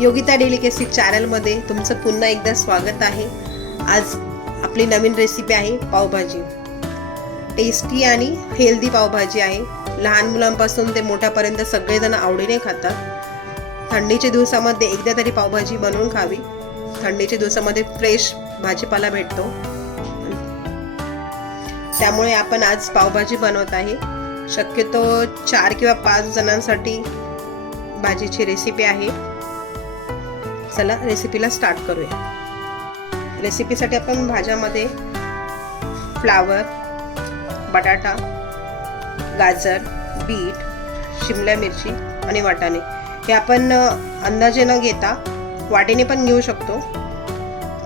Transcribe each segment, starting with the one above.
Yogita delicacy चॅनलमध्ये तुमचं पुन्हा एकदा स्वागत आहे. आज आपली नवीन रेसिपी आहे पावभाजी. टेस्टी आणि हेल्दी पावभाजी आहे. लहान मुलांपासून ते मोठ्यापर्यंत सगळेजण आवडीने खातात. थंडीच्या दिवसामध्ये एकदा तरी पावभाजी बनवून खावी. थंडीच्या दिवसामध्ये फ्रेश भाजीपाला भेटतो. त्यामुळे आपण आज पावभाजी बनवत आहे. शक्यतो चार किंवा पाच जणांसाठी भाजीची रेसिपी आहे. चला रेसिपीला स्टार्ट करूया. रेसिपीसाठी आपण भाज्यामध्ये फ्लावर बटाटा गाजर बीट शिमला मिरची आणि वाटाणे. हे आपण अंदाजे न घेता वाटेने पण घेऊ शकतो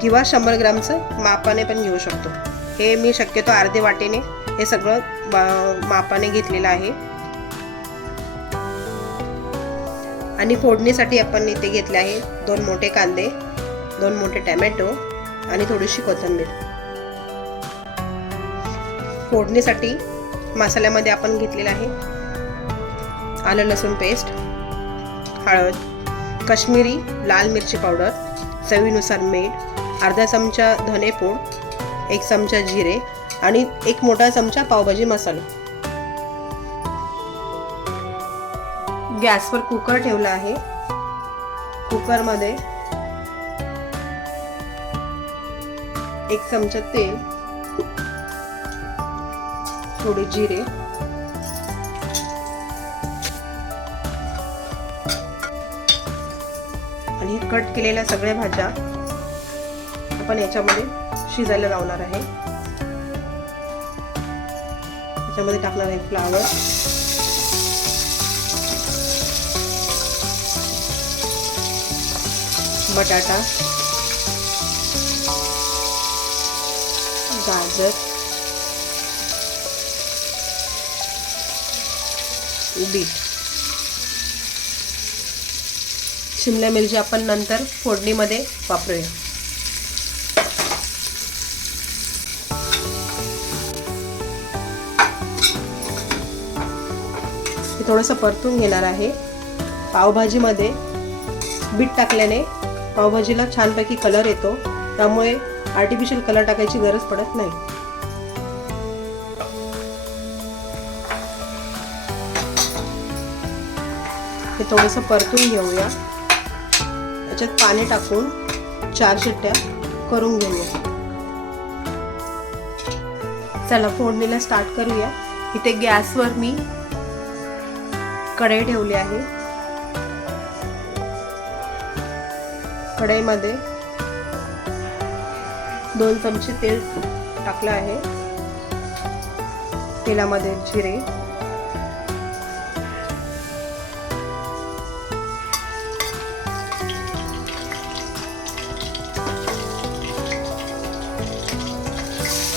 किंवा शंभर ग्रामचं मापाने पण घेऊ शकतो. हे मी शक्यतो अर्धे वाटेने हे सगळं मापाने घेतलेलं आहे. आणि फोडणीसाठी आपण इथे घेतले आहे दोन मोठे कांदे दोन मोठे टॅमॅटो आणि थोडीशी कोथिंबीर. फोडणीसाठी मसाल्यामध्ये आपण घेतलेलं आहे आलं लसूण पेस्ट हळद काश्मीरी लाल मिरची पावडर चवीनुसार मीठ अर्धा चमचा धनेपूड एक चमचा जिरे आणि एक मोठा चमचा पावभाजी मसाला. गॅसवर कुकर ठेवला आहे. कुकरमध्ये एक चमचा तेल थोडे जिरे आणि कट केलेल्या सगळ्या भाज्या आपण याच्यामध्ये शिजायला लावणार आहे. याच्यामध्ये टाकणार आहे फ्लावर. बटाटा गाजर बीट शिमला मिरची आपण नंतर फोडणीमध्ये वापरूया. थोडंसं परतून घेणार आहे. पावभाजीमध्ये बीट टाकल्याने पावभाजीला छानपैकी कलर येतो. त्यामुळे आर्टिफिशियल कलर टाकायची गरज पडत नाही. हे थोडंसं परतून घेऊया. त्याच्यात पाणी टाकून चार शिट्ट्या करून घेऊया. चला फोडणीला स्टार्ट करूया. इथे गॅसवर मी कढई ठेवली आहे. कढईमध्ये दोन चमचे तेल टाकलं आहे. तेलामध्ये जिरे.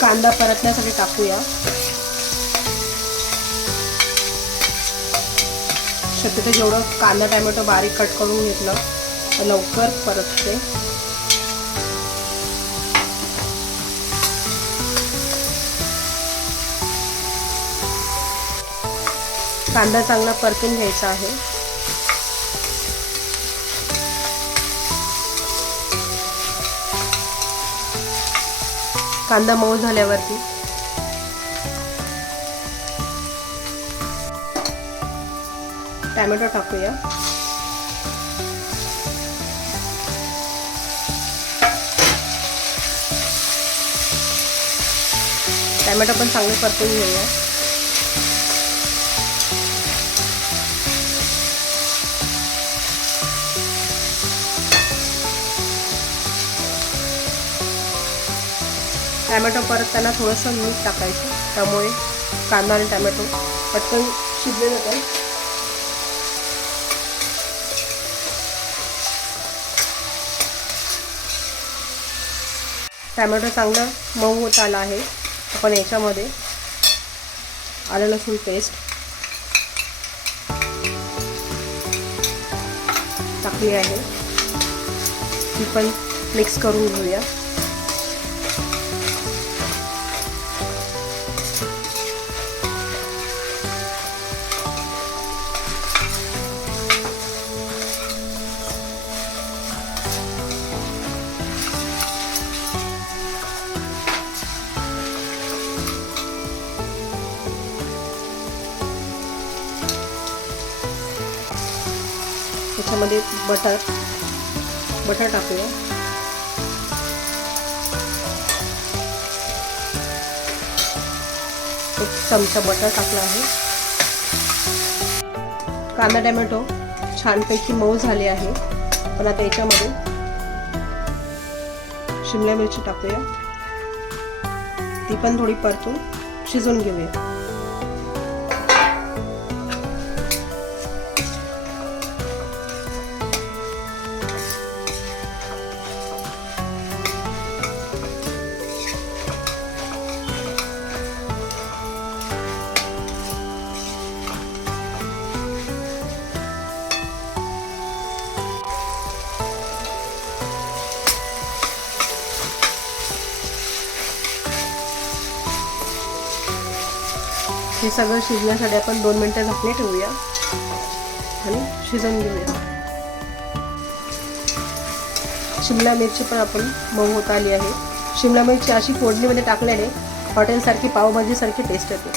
कांदा परतण्यासाठी टाकूया. शक्यतो जेवढं कांदा टॅमॅटो बारीक कट करून घेतलं लवकर परतते. कांदा चांगला परतून घ्यायचा आहे. कांदा मऊ झाल्यावरती. टॅमॅटो टाकूया. टॅमॅटो पण चांगले परतून घेऊया. टॅमॅटो परतताना थोडंसं मीठ टाकायचं. त्यामुळे कांदा आणि टॅमॅटो पटकन शिजले जातात. टॅमॅटो चांगलं मऊ होत आला आहे. आपण याच्यामध्ये आलं लसूण पेस्ट टाकली आहे. ती पण मिक्स करून घेऊया. याच्यामध्ये बटर बटर टाकूया. एक चमचा बटर टाकला आहे. कांदा टॅमॅटो छानपैकी मऊ झाले आहे. पण आता याच्यामध्ये शिमला मिरची टाकूया. ती पण थोडी परतून शिजवून घेऊया. हे सगळं शिजण्यासाठी आपण दोन मिनटं झाकणे ठेवूया. आणि शिजवून घेऊया. शिमला मिरची पण आपण मऊ होत आली आहे. शिमला मिरची अशी फोडणीमध्ये टाकल्याने हॉटेलसारखी पावभाजीसारखी टेस्ट येते.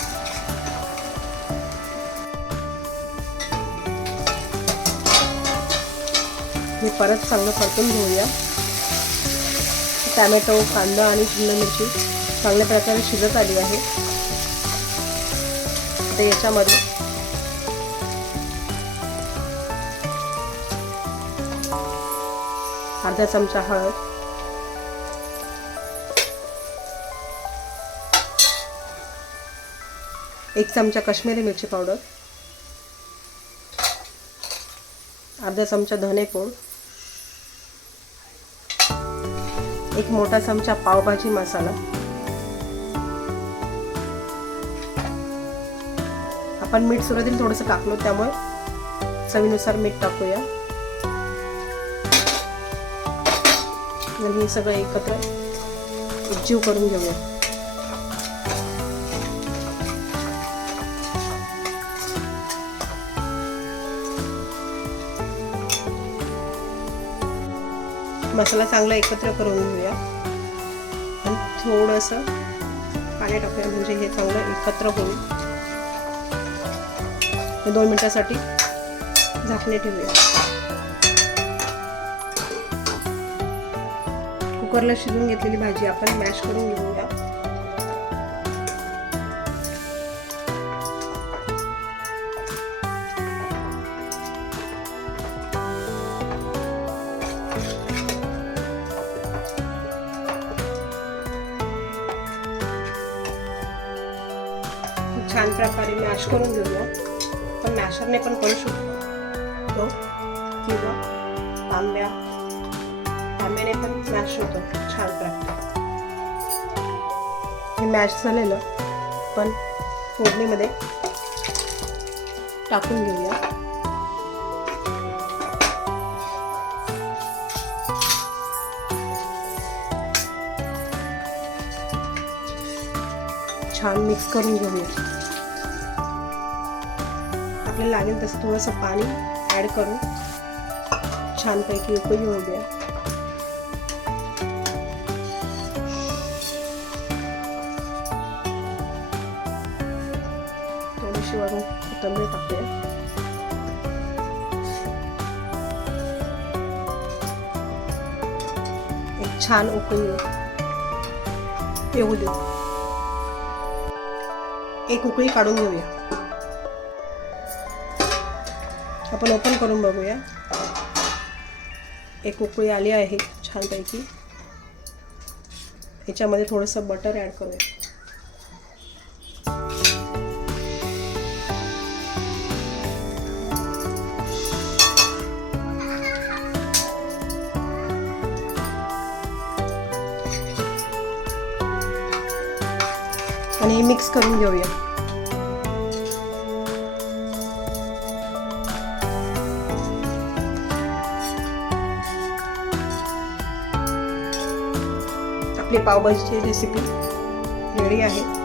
हे परत चांगलं परतून घेऊया. टॅमॅटो कांदा आणि शिमला मिरची चांगल्या प्रकारे शिजत आली आहे. आता याच्यामध्ये. अर्धा चमचा हळद. एक चमचा काश्मीरी मिरची पावडर. अर्धा चमचा धनेपूड एक मोठा चमचा पावभाजी मसाला. आपण मीठ सुरुवातीला थोडंसं टाकलो त्यामुळे चवीनुसार मीठ टाकूया. आणि हे सगळं एकत्र एकजीव करून घेऊया. मसाला चांगला एकत्र करून घेऊया. आणि थोडंसं पाणी टाकूया म्हणजे हे चांगलं एकत्र होईल. दोन मिनटासाठी झाकणे ठेवूया. कुकरला शिजून घेतलेली भाजी आपण मॅश करून घेऊया. छान प्रकारे मॅश करून घेऊया. मॅशरने पण करू शकतो. किंवा तांब्या तांब्याने पण मॅश होतो. छान प्रकारे. हे मॅश झालेलं पण फोडणीमध्ये टाकून घेऊया. छान मिक्स करून घेऊया. आपल्याला लागेल तसं थोडंसं पाणी ॲड करून छानपैकी उकळी होऊ द्या थोडीशी वरून कोथिंबीर टाकूया. एक छान उकळी येऊ देऊ. एक उकळी काढून घेऊया. आपण ओपन करून बघूया. एक उकळी आली आहे छानपैकी. याच्यामध्ये थोडंसं बटर ॲड करूया. आणि मिक्स करून घेऊया. आपली पावभाजीची रेसिपी रेडी आहे